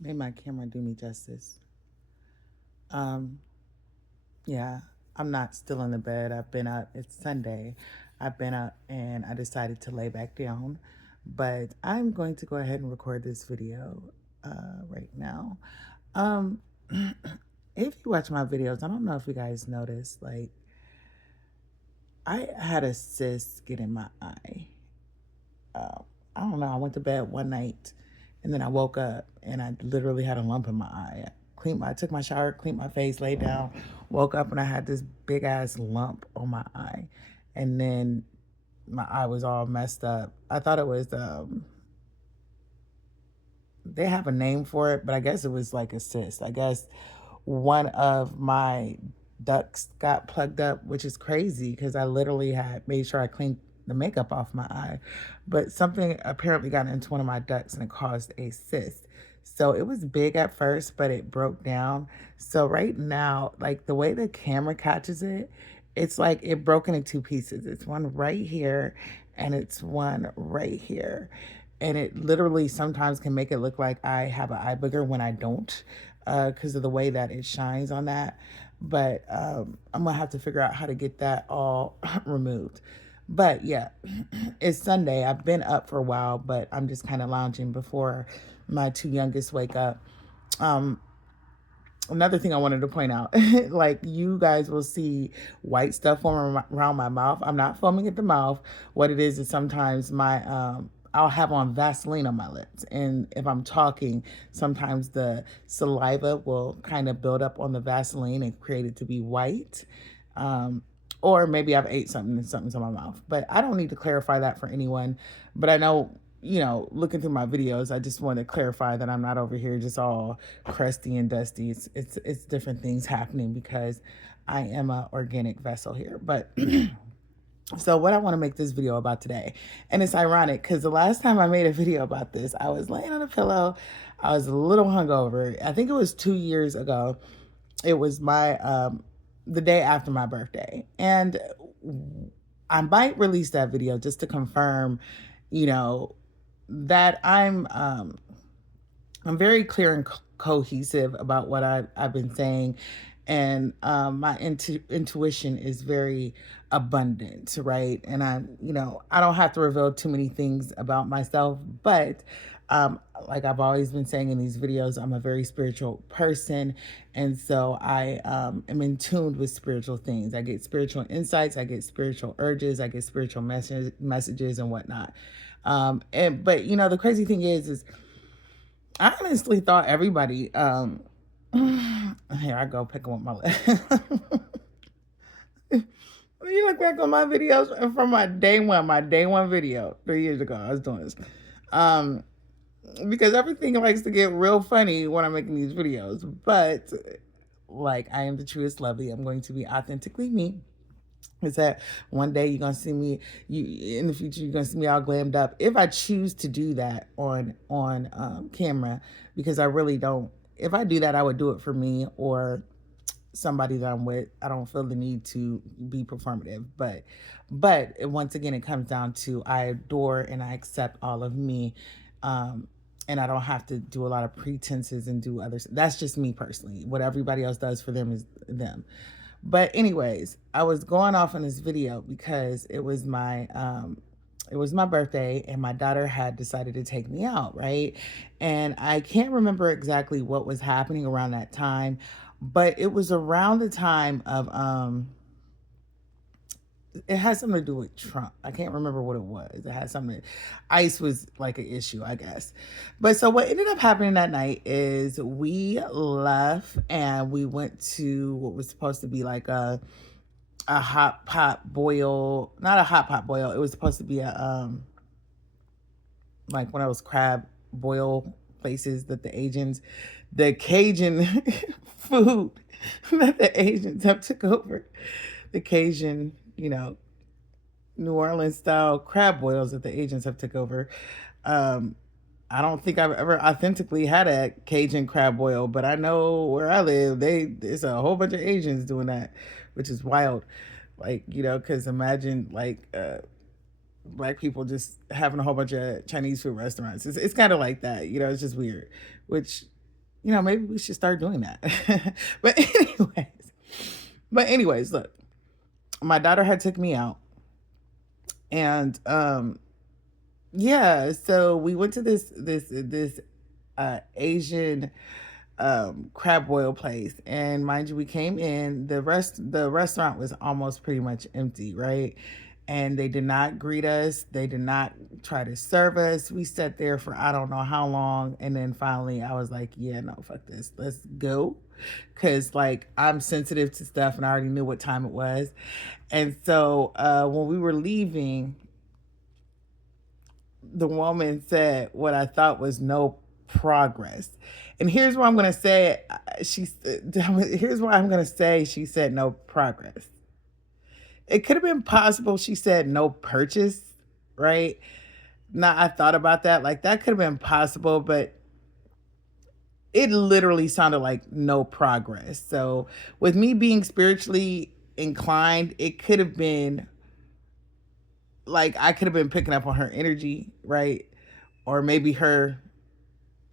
Made my camera do me justice. Um, yeah, I'm not still in the bed. I've been up. It's Sunday. I've been up and I decided to lay back down. But I'm going to go ahead and record this video right now. Um, if you watch my videos, I don't know if you guys noticed, like, I had a cyst get in my eye. Uh, I don't know. I went to bed one night and then I woke up and I literally had a lump in my eye. I took my shower, cleaned my face, laid down, woke up and I had this big ass lump on my eye. And then my eye was all messed up. I thought it was, they have a name for it, but I guess it was like a cyst. I guess one of my ducts got plugged up, which is crazy because I literally had made sure I cleaned the makeup off my eye. But something apparently got into one of my ducts and it caused a cyst. So it was big at first, but it broke down. So right now, like the way the camera catches it, it's like it broke into two pieces. It's one right here and it's one right here. And it literally sometimes can make it look like I have an eye booger when I don't, because of the way that it shines on that. But I'm gonna have to figure out how to get that all removed. But yeah, it's Sunday. I've been up for a while, but I'm just kind of lounging before my two youngest wake up. Um, Another thing I wanted to point out, like you guys will see white stuff around my mouth. I'm not foaming at the mouth. What it is sometimes I'll have on Vaseline on my lips. And if I'm talking, sometimes the saliva will kind of build up on the Vaseline and create it to be white. Um, or maybe I've ate something and something's in my mouth. But I don't need to clarify that for anyone. But I know, looking through my videos, I just want to clarify that I'm not over here just all crusty and dusty. It's different things happening because I am a organic vessel here. But so what I want to make this video about today, and it's ironic because the last time I made a video about this, I was laying on a pillow. I was a little hungover. I think it was 2 years ago. It was the day after my birthday. And I might release that video just to confirm, you know, that I'm very clear and cohesive about what I've been saying, and my intuition is very abundant, right? And I don't have to reveal too many things about myself, but like I've always been saying in these videos, I'm a very spiritual person, and so I am in tune with spiritual things. I get spiritual insights, I get spiritual urges, I get spiritual messages and whatnot. But the crazy thing is I honestly thought everybody, here I go picking with my leg. When you look back on my videos from my day one video 3 years ago, I was doing this. Um, because everything likes to get real funny when I'm making these videos. But like I am the truest lovely. I'm going to be authentically me. Is that one day you're gonna see me, you in the future you're gonna see me all glammed up if I choose to do that on camera, because I really don't. If I do that, I would do it for me or somebody that I'm with. I don't feel the need to be performative, but once again, it comes down to I adore and I accept all of me, and I don't have to do a lot of pretenses and do others. That's just me personally. What everybody else does for them is them. But anyways, I was going off in this video because it was my birthday and my daughter had decided to take me out, right? And I can't remember exactly what was happening around that time, but it was around the time of it had something to do with Trump. I can't remember what it was. It had something. ICE was like an issue, I guess. But so what ended up happening that night is we left and we went to what was supposed to be like a hot pot boil, not a hot pot boil. It was supposed to be a like one of those crab boil places that the Cajun food that the Asians have took over. The Cajun, New Orleans style crab boils that the Asians have took over. Um, I don't think I've ever authentically had a Cajun crab boil, but I know where I live, there's a whole bunch of Asians doing that, which is wild. Like, because imagine like black people just having a whole bunch of Chinese food restaurants. It's kind of like that, it's just weird, which Maybe we should start doing that. but anyways, look, my daughter had took me out, and yeah, so we went to this Asian crab boil place, and mind you, we came in, the restaurant was almost pretty much empty, right? And they did not greet us, they did not try to serve us. We sat there for I don't know how long, and then finally I was like, yeah, no, fuck this, let's go, because like I'm sensitive to stuff and I already knew what time it was. And so when we were leaving, the woman said what I thought was no progress. And here's what I'm going to say. Here's what I'm going to say. She said no progress. It could have been possible she said no purchase, right? Now I thought about that. Like that could have been possible, but it literally sounded like no progress. So with me being spiritually inclined, it could have been like I could have been picking up on her energy, right? Or maybe her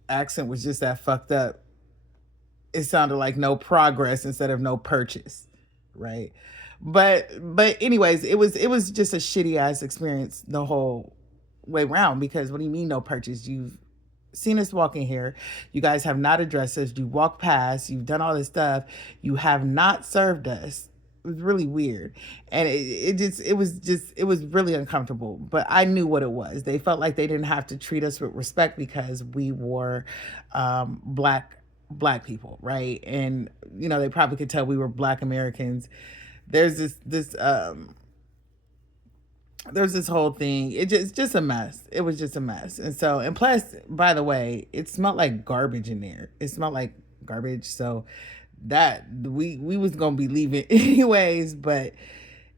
accent was just that fucked up. It sounded like no progress instead of no purchase, right? But anyways, it was just a shitty ass experience the whole way around, because what do you mean no purchase? You've seen us walking here. You guys have not addressed us. You walk past. You've done all this stuff. You have not served us. It was really weird, and it was really uncomfortable. But I knew what it was. They felt like they didn't have to treat us with respect because we were black people, right? And they probably could tell we were Black Americans. There's this whole thing. It's just a mess. It was just a mess. And so, and plus, by the way, it smelled like garbage in there. It smelled like garbage. So that we was gonna be leaving anyways. But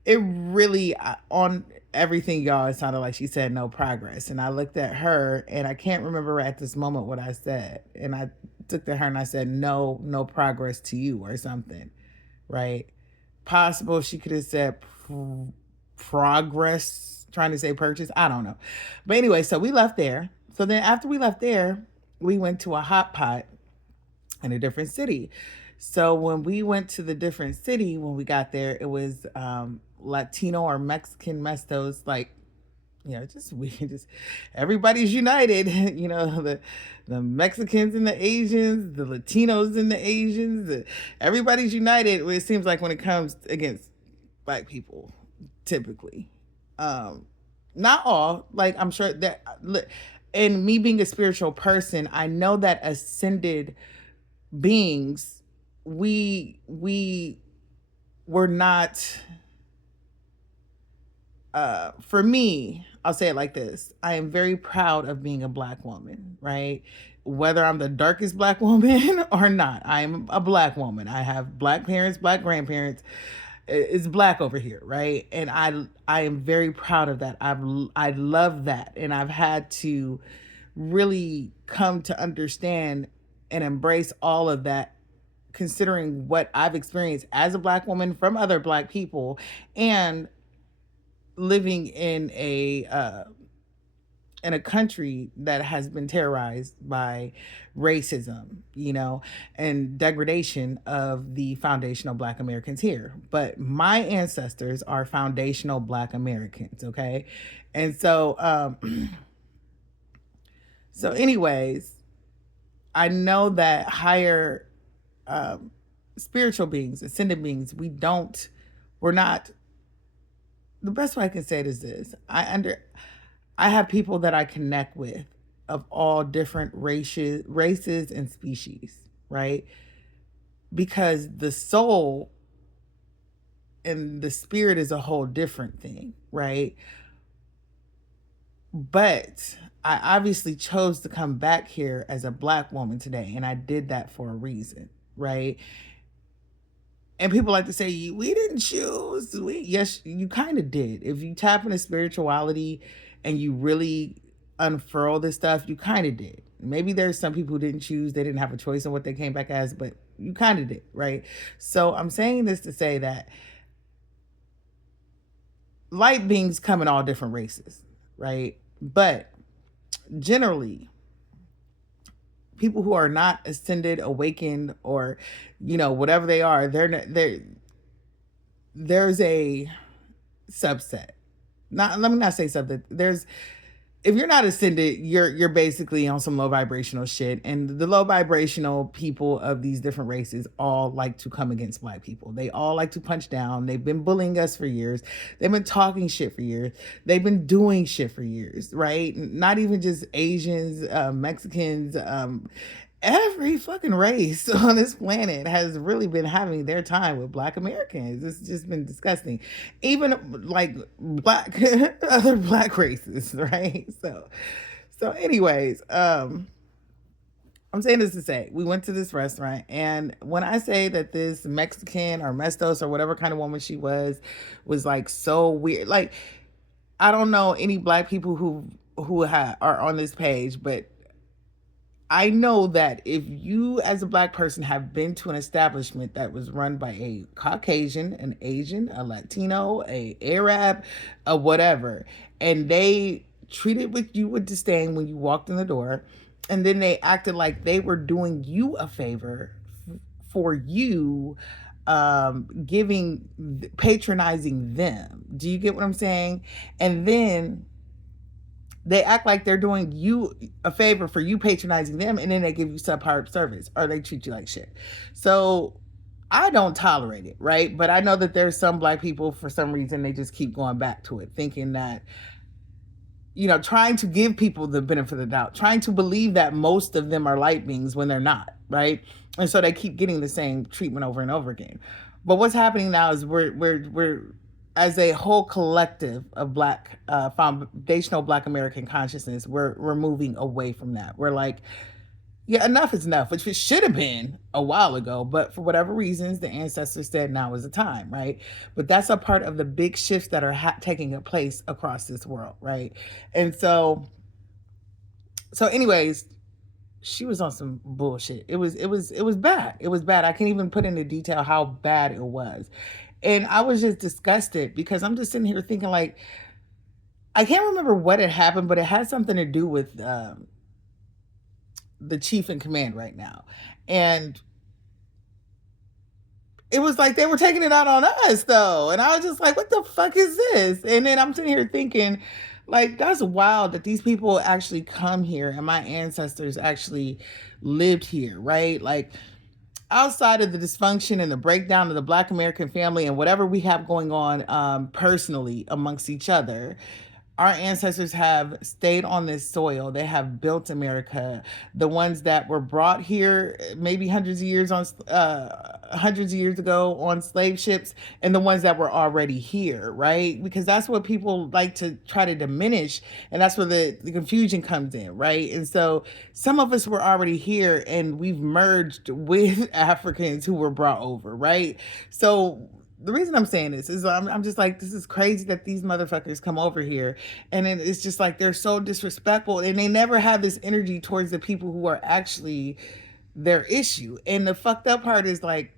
it really on everything, y'all, it sounded like she said no progress. And I looked at her, and I can't remember at this moment what I said. And I took to her and I said, no progress to you or something, right? Possible she could have said progress, trying to say purchase. I don't know. But anyway, so we left there. So then after we left there, we went to a hot pot in a different city. So when we went to the different city, when we got there, it was Latino or Mexican mestos, like, just we just everybody's united. The Mexicans and the Asians, the Latinos and the Asians, everybody's united. It seems like when it comes against Black people, typically, not all. Like I'm sure that, and me being a spiritual person, I know that ascended beings, we were not. For me, I'll say it like this. I am very proud of being a Black woman, right? Whether I'm the darkest Black woman or not, I am a Black woman. I have Black parents, Black grandparents. It's Black over here, right? And I am very proud of that. I love that, and I've had to really come to understand and embrace all of that, considering what I've experienced as a Black woman from other Black people, and living in a country that has been terrorized by racism, and degradation of the foundational Black Americans here. But my ancestors are foundational Black Americans, okay? And so so anyways, I know that higher spiritual beings, ascended beings, we're not. The best way I can say it is this: I have people that I connect with of all different races and species, right? Because the soul and the spirit is a whole different thing, right? But I obviously chose to come back here as a Black woman today, and I did that for a reason, right? And people like to say, we didn't choose. Yes, you kind of did. If you tap into spirituality and you really unfurl this stuff, you kind of did. Maybe there's some people who didn't choose, they didn't have a choice in what they came back as, but you kind of did, right? So I'm saying this to say that light beings come in all different races, right? But generally, people who are not ascended, awakened, or whatever they are, there's a subset. Not Let me not say something. There's If you're not ascended, you're basically on some low vibrational shit. And the low vibrational people of these different races all like to come against black people. They all like to punch down. They've been bullying us for years. They've been talking shit for years. They've been doing shit for years, right? Not even just Asians, Mexicans, every fucking race on this planet has really been having their time with black Americans. It's just been disgusting. Even like black other black races, right? So anyways, I'm saying this to say we went to this restaurant, and when I say that this Mexican or Mestos or whatever kind of woman she was like so weird. Like, I don't know any black people who are on this page, but I know that if you, as a black person, have been to an establishment that was run by a Caucasian, an Asian, a Latino, a Arab, a whatever, and they treated with you with disdain when you walked in the door, and then they acted like they were doing you a favor for you, patronizing them. Do you get what I'm saying? And then they act like they're doing you a favor for you patronizing them, and then they give you subpar service or they treat you like shit. So I don't tolerate it, right? But I know that there's some black people, for some reason, they just keep going back to it, thinking that, trying to give people the benefit of the doubt, trying to believe that most of them are light beings when they're not, right? And so they keep getting the same treatment over and over again. But what's happening now is we're as a whole collective of black, foundational black American consciousness, we're moving away from that. We're like, yeah, enough is enough, which it should have been a while ago, but for whatever reasons, the ancestors said now is the time, right? But that's a part of the big shifts that are taking place across this world, right? And anyways, she was on some bullshit. It was bad. It was bad. I can't even put into detail how bad it was. And I was just disgusted because I'm just sitting here thinking, like, I can't remember what had happened, but it had something to do with the chief in command right now. And it was like they were taking it out on us, though. And I was just like, what the fuck is this? And then I'm sitting here thinking, like, that's wild that these people actually come here and my ancestors actually lived here, right? Like, outside of the dysfunction and the breakdown of the black American family and whatever we have going on personally amongst each other, our ancestors have stayed on this soil. They have built America. The ones that were brought here maybe hundreds of years ago on slave ships, and the ones that were already here, right? Because that's what people like to try to diminish, and that's where the confusion comes in, right? And so some of us were already here, and we've merged with Africans who were brought over, right? So the reason I'm saying this is I'm just like, this is crazy that these motherfuckers come over here, and then it's just like they're so disrespectful, and they never have this energy towards the people who are actually their issue. And the fucked up part is, like,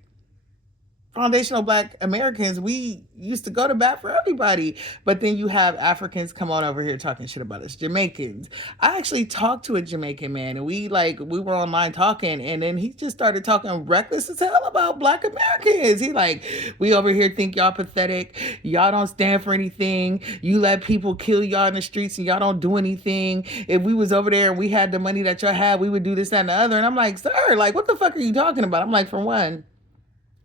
foundational black Americans, we used to go to bat for everybody, but then you have Africans come on over here talking shit about us. Jamaicans, I actually talked to a Jamaican man, and we were online talking, and then he just started talking reckless as hell about black Americans. He like, we over here think y'all pathetic, y'all don't stand for anything, you let people kill y'all in the streets and y'all don't do anything. If we was over there and we had the money that y'all had, we would do this, that, and the other. And I'm like, sir, like, what the fuck are you talking about? I'm like, for one,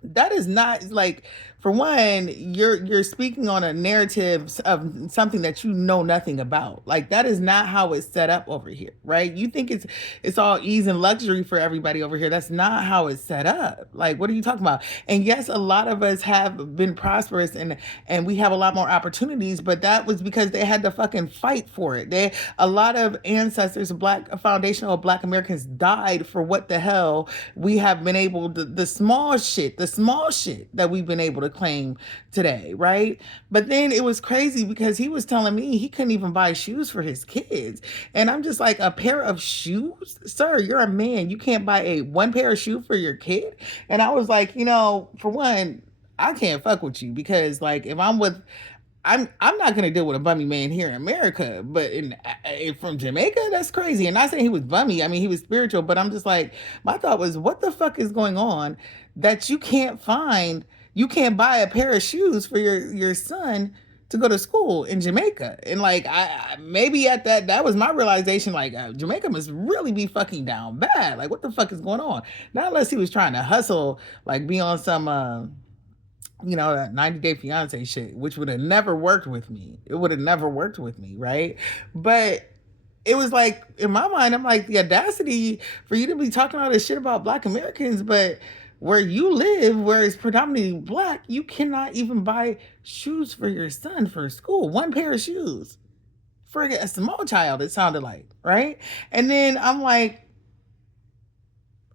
that is not, like, for one, you're speaking on a narrative of something that you know nothing about. Like, that is not how it's set up over here, right? You think it's all ease and luxury for everybody over here. That's not how it's set up. Like, what are you talking about? And yes, a lot of us have been prosperous, and we have a lot more opportunities, but that was because they had to fucking fight for it. A lot of ancestors, foundational black Americans, died for what the hell we have been able to, the small shit that we've been able to claim today, right? But then it was crazy because he was telling me he couldn't even buy shoes for his kids. And I'm just like, a pair of shoes? Sir, you're a man. You can't buy one pair of shoes for your kid? And I was like, for one, I can't fuck with you because, like, if I'm with, I'm not gonna deal with a bummy man here in America, but from Jamaica, that's crazy. And not saying he was bummy, I mean he was spiritual, but I'm just like, my thought was, what the fuck is going on that you can't find? You can't buy a pair of shoes for your son to go to school in Jamaica, and like maybe at that was my realization. Like Jamaica must really be fucking down bad. Like what the fuck is going on? Not unless he was trying to hustle, like be on some. That 90 Day Fiance shit, which would have never worked with me. It would have never worked with me, right? But it was like, in my mind, I'm like, the audacity for you to be talking all this shit about Black Americans, but where you live, where it's predominantly Black, you cannot even buy shoes for your son for school. One pair of shoes for a small child, it sounded like, right? And then I'm like,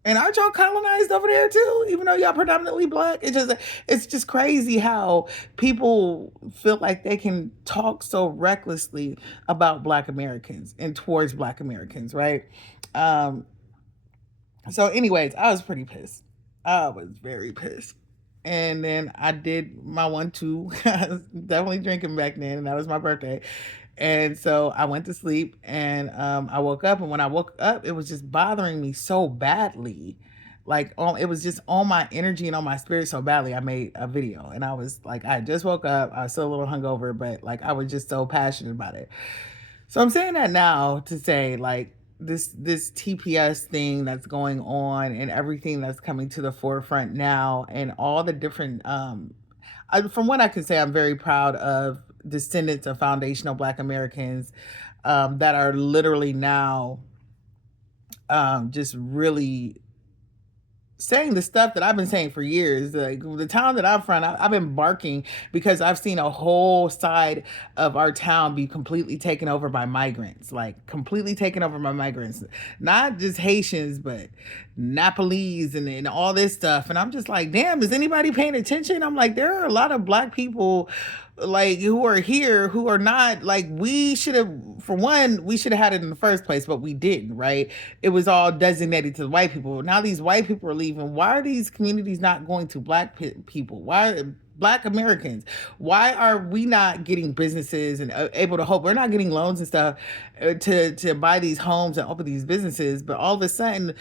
and aren't y'all colonized over there too? Even though y'all predominantly Black, it's just crazy how people feel like they can talk so recklessly about Black Americans and towards Black Americans, right? Um, so, anyways, I was pretty pissed. I was very pissed. And then I did my 1-2. I was definitely drinking back then, and that was my birthday. And so I went to sleep, and I woke up. And when I woke up, it was just bothering me so badly. Like, it was just on my energy and on my spirit so badly. I made a video, and I was like, I just woke up. I was still a little hungover, but like, I was just so passionate about it. So I'm saying that now to say, like, this TPS thing that's going on and everything that's coming to the forefront now, and all the different from what I can say, I'm very proud of descendants of foundational Black Americans that are literally now just really saying the stuff that I've been saying for years. Like the town that I'm from, I've been barking because I've seen a whole side of our town be completely taken over by migrants, like completely taken over by migrants, not just Haitians, but Nepalese and all this stuff. And I'm just like, damn, is anybody paying attention? I'm like, there are a lot of Black people like who are here who are not, like, we should have, for one, we should have had it in the first place, but we didn't, right? It was all designated to the white people. Now these white people are leaving. Why are these communities not going to Black people? Why Black Americans? Why are we not getting businesses and able to hope? We're not getting loans and stuff to buy these homes and open these businesses, but all of a sudden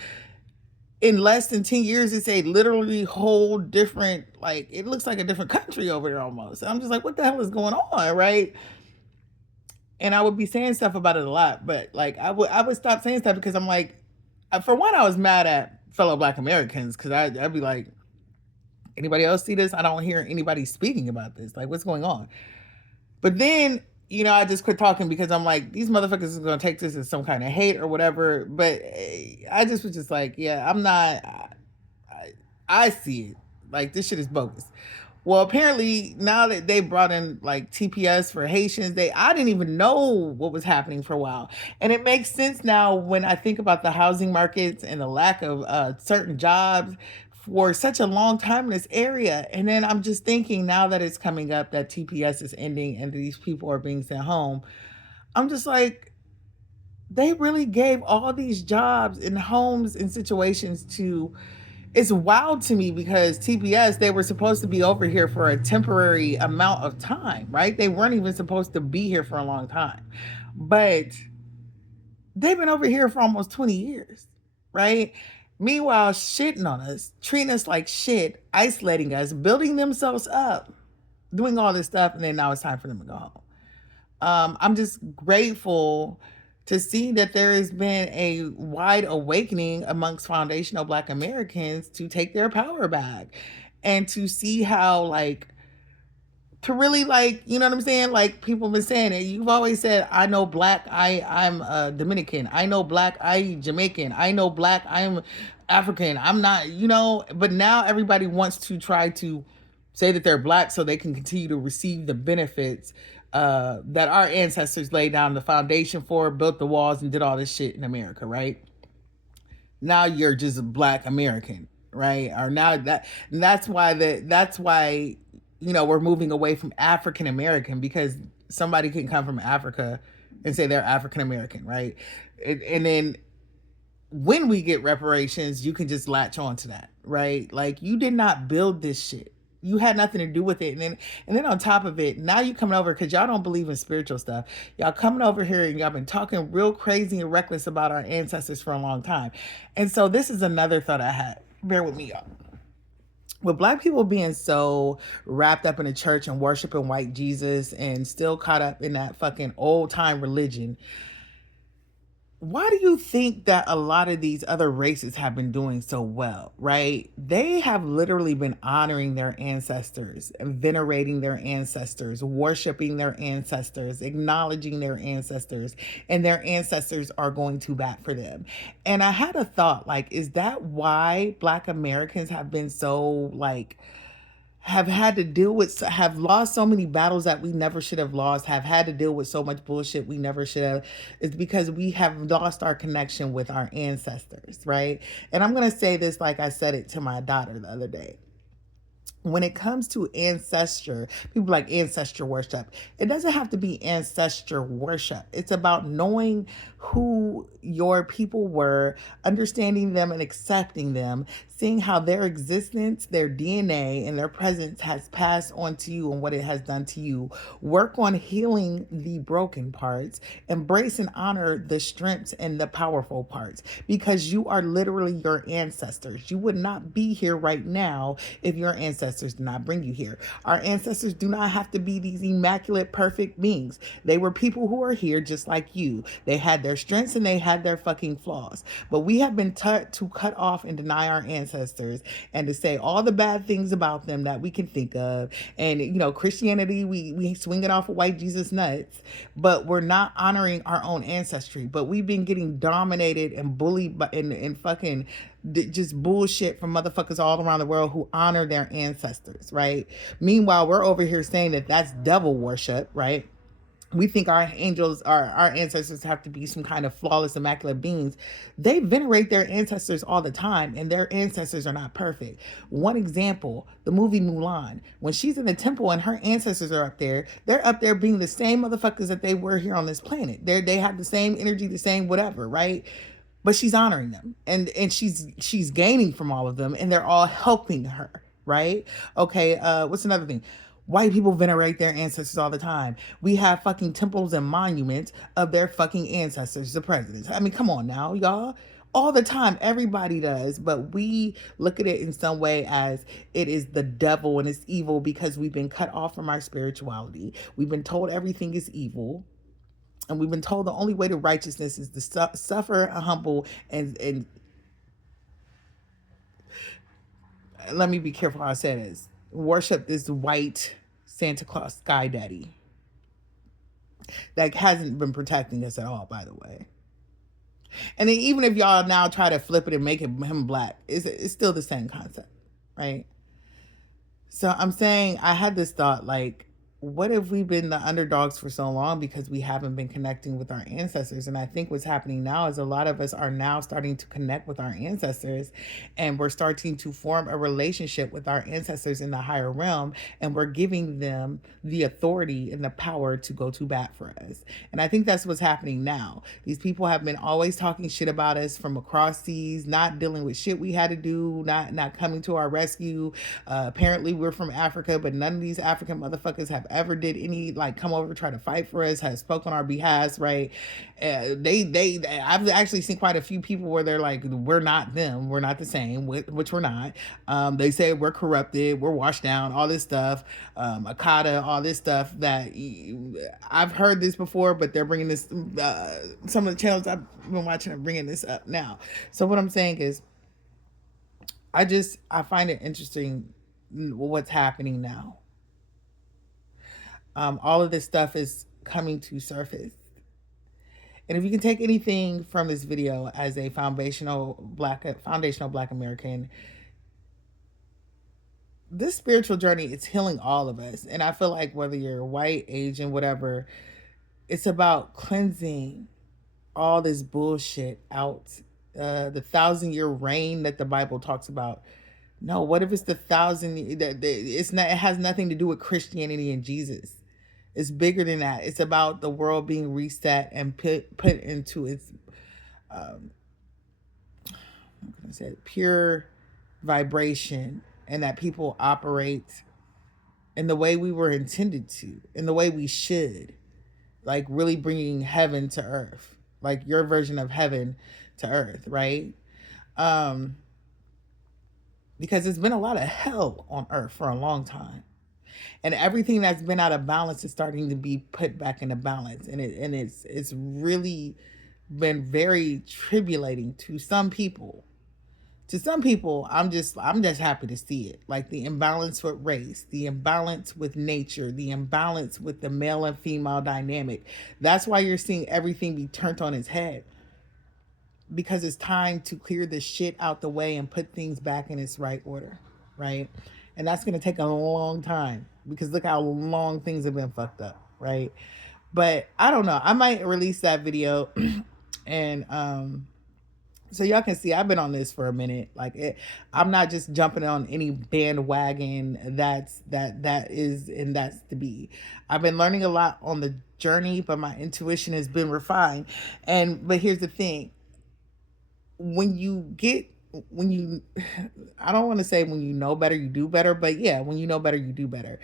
in less than 10 years, it's a literally whole different, like, it looks like a different country over there almost. I'm just like, what the hell is going on, right? And I would be saying stuff about it a lot, but like, I would stop saying stuff because I'm like, for one, I was mad at fellow Black Americans because I'd be like, anybody else see this? I don't hear anybody speaking about this. Like, what's going on? But then, I just quit talking because I'm like, these motherfuckers is going to take this as some kind of hate or whatever. But I just was just like, yeah, I'm not, I see it. Like, this shit is bogus. Well, apparently now that they brought in like TPS for Haitians, I didn't even know what was happening for a while. And it makes sense now when I think about the housing markets and the lack of certain jobs for such a long time in this area. And then I'm just thinking now that it's coming up that TPS is ending and these people are being sent home, I'm just like, they really gave all these jobs in homes and situations to, it's wild to me because TPS, they were supposed to be over here for a temporary amount of time, right? They weren't even supposed to be here for a long time. But they've been over here for almost 20 years, right? Meanwhile, shitting on us, treating us like shit, isolating us, building themselves up, doing all this stuff, and then now it's time for them to go home. I'm just grateful to see that there has been a wide awakening amongst foundational Black Americans to take their power back and to see how, like, to really, like, you know what I'm saying? Like, people have been saying it. You've always said, I know Black, I'm Dominican. I know Black, I Jamaican. I know Black, I'm African. I'm not, but now everybody wants to try to say that they're Black so they can continue to receive the benefits that our ancestors laid down the foundation for, built the walls, and did all this shit in America, right? Now you're just a Black American, right? Or now that's why we're moving away from African American, because somebody can come from Africa and say they're African American, right? And then when we get reparations, you can just latch on to that, right? Like, you did not build this shit. You had nothing to do with it. And then on top of it, now you coming over because y'all don't believe in spiritual stuff. Y'all coming over here and y'all been talking real crazy and reckless about our ancestors for a long time. And so this is another thought I had. Bear with me, y'all. With black people being so wrapped up in the church and worshiping white Jesus and still caught up in that fucking old time religion, why do you think that a lot of these other races have been doing so well, right? They have literally been honoring their ancestors, venerating their ancestors, worshiping their ancestors, acknowledging their ancestors, and their ancestors are going to bat for them. And I had a thought, like, is that why Black Americans have been so, like, have had to deal with, have lost so many battles that we never should have lost, have had to deal with so much bullshit we never should have, is because we have lost our connection with our ancestors, right? And I'm going to say this like I said it to my daughter the other day. When it comes to ancestor, people like ancestor worship. It doesn't have to be ancestor worship. It's about knowing who your people were, understanding them and accepting them, seeing how their existence, their DNA, and their presence has passed on to you and what it has done to you. Work on healing the broken parts, embrace and honor the strengths and the powerful parts, because you are literally your ancestors. You would not be here right now if your ancestors did not bring you here. Our ancestors do not have to be these immaculate, perfect beings. They were people who are here just like you. They had their strengths and they had their fucking flaws. But we have been taught to cut off and deny our ancestors and to say all the bad things about them that we can think of. And, you know, Christianity, we swing it off of white Jesus nuts, but we're not honoring our own ancestry. But we've been getting dominated and bullied by, and fucking just bullshit from motherfuckers all around the world who honor their ancestors, right? Meanwhile, we're over here saying that that's devil worship, right? We think our angels, our ancestors have to be some kind of flawless, immaculate beings. They venerate their ancestors all the time, and their ancestors are not perfect. One example, the movie Mulan. When she's in the temple and her ancestors are up there, they're up there being the same motherfuckers that they were here on this planet. They have the same energy, the same whatever, right? But she's honoring them, and she's gaining from all of them, and they're all helping her, right? Okay, what's another thing? White people venerate their ancestors all the time. We have fucking temples and monuments of their fucking ancestors, the presidents. I mean, come on now, y'all. All the time, everybody does, but we look at it in some way as it is the devil and it's evil because we've been cut off from our spirituality. We've been told everything is evil, and we've been told the only way to righteousness is to suffer, humble, and let me be careful how I say this. Worship this white Santa Claus sky daddy that hasn't been protecting us at all, by the way. And then even if y'all now try to flip it and make him black, it's still the same concept, right? So I'm saying, I had this thought, like, what if we've been the underdogs for so long because we haven't been connecting with our ancestors? And I think what's happening now is a lot of us are now starting to connect with our ancestors, and we're starting to form a relationship with our ancestors in the higher realm, and we're giving them the authority and the power to go to bat for us. And I think that's what's happening now. These people have been always talking shit about us from across seas, not dealing with shit we had to do, not coming to our rescue. Apparently we're from Africa, but none of these African motherfuckers have ever did any, like, come over try to fight for us, has spoken on our behalf, right? I've actually seen quite a few people where they're like, we're not them, we're not the same, which we're not. They say we're corrupted, we're washed down, all this stuff, Akata, all this stuff that I've heard this before, but they're bringing this, some of the channels I've been watching are bringing this up now. So what I'm saying is, I find it interesting what's happening now. All of this stuff is coming to surface. And if you can take anything from this video as a foundational black American, this spiritual journey is healing all of us. And I feel like whether you're white, Asian, whatever, it's about cleansing all this bullshit out. The 1,000-year reign that the Bible talks about. No, what if it's the 1,000? It's not. It has nothing to do with Christianity and Jesus. It's bigger than that. It's about the world being reset and put into its, I'm gonna say, pure vibration, and that people operate in the way we were intended to, in the way we should, like really bringing heaven to earth, like your version of heaven to earth, right? Um, because it's been a lot of hell on earth for a long time. And everything that's been out of balance is starting to be put back into balance. And it's really been very tribulating to some people. To some people, I'm just happy to see it. Like the imbalance with race, the imbalance with nature, the imbalance with the male and female dynamic. That's why you're seeing everything be turned on its head, because it's time to clear the shit out the way and put things back in its right order, right? And that's going to take a long time, because look how long things have been fucked up, right? But I don't know. I might release that video and so y'all can see I've been on this for a minute. I'm not just jumping on any bandwagon that is and that's to be. I've been learning a lot on the journey, but my intuition has been refined. And but here's the thing: when you get when you I don't want to say when you know better you do better, but yeah, when you know better you do better.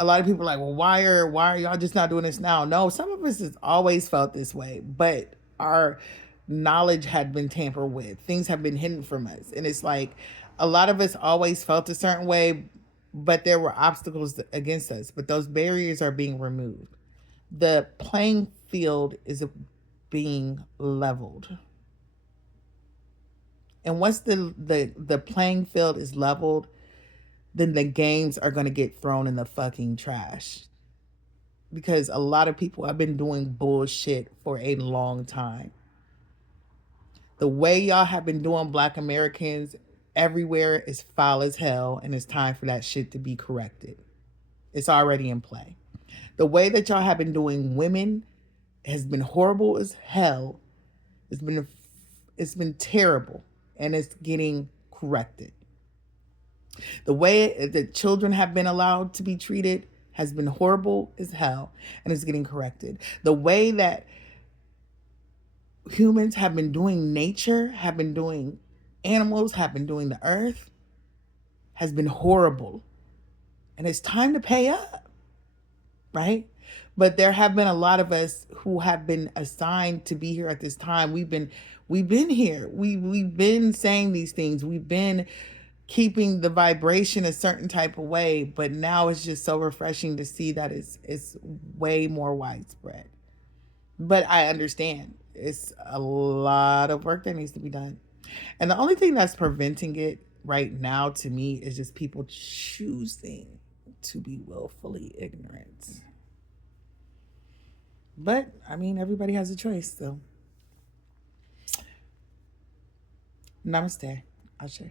A lot of people are like, well, why are y'all just not doing this now? No, some of us has always felt this way, but our knowledge had been tampered with. Things have been hidden from us. And it's like a lot of us always felt a certain way, but there were obstacles against us. But those barriers are being removed. The playing field is being leveled. And once the playing field is leveled, then the games are going to get thrown in the fucking trash, because a lot of people have been doing bullshit for a long time. The way y'all have been doing Black Americans everywhere is foul as hell, and it's time for that shit to be corrected. It's already in play. The way that y'all have been doing women has been horrible as hell. It's been terrible, and it's getting corrected. The way that children have been allowed to be treated has been horrible as hell, and it's getting corrected. The way that humans have been doing nature, have been doing animals, have been doing the earth, has been horrible. And it's time to pay up, right? But there have been a lot of us who have been assigned to be here at this time. We've been here. We've been saying these things. We've been keeping the vibration a certain type of way, but now it's just so refreshing to see that it's way more widespread. But I understand it's a lot of work that needs to be done. And the only thing that's preventing it right now to me is just people choosing to be willfully ignorant. But I mean, everybody has a choice, so namaste. Ashe.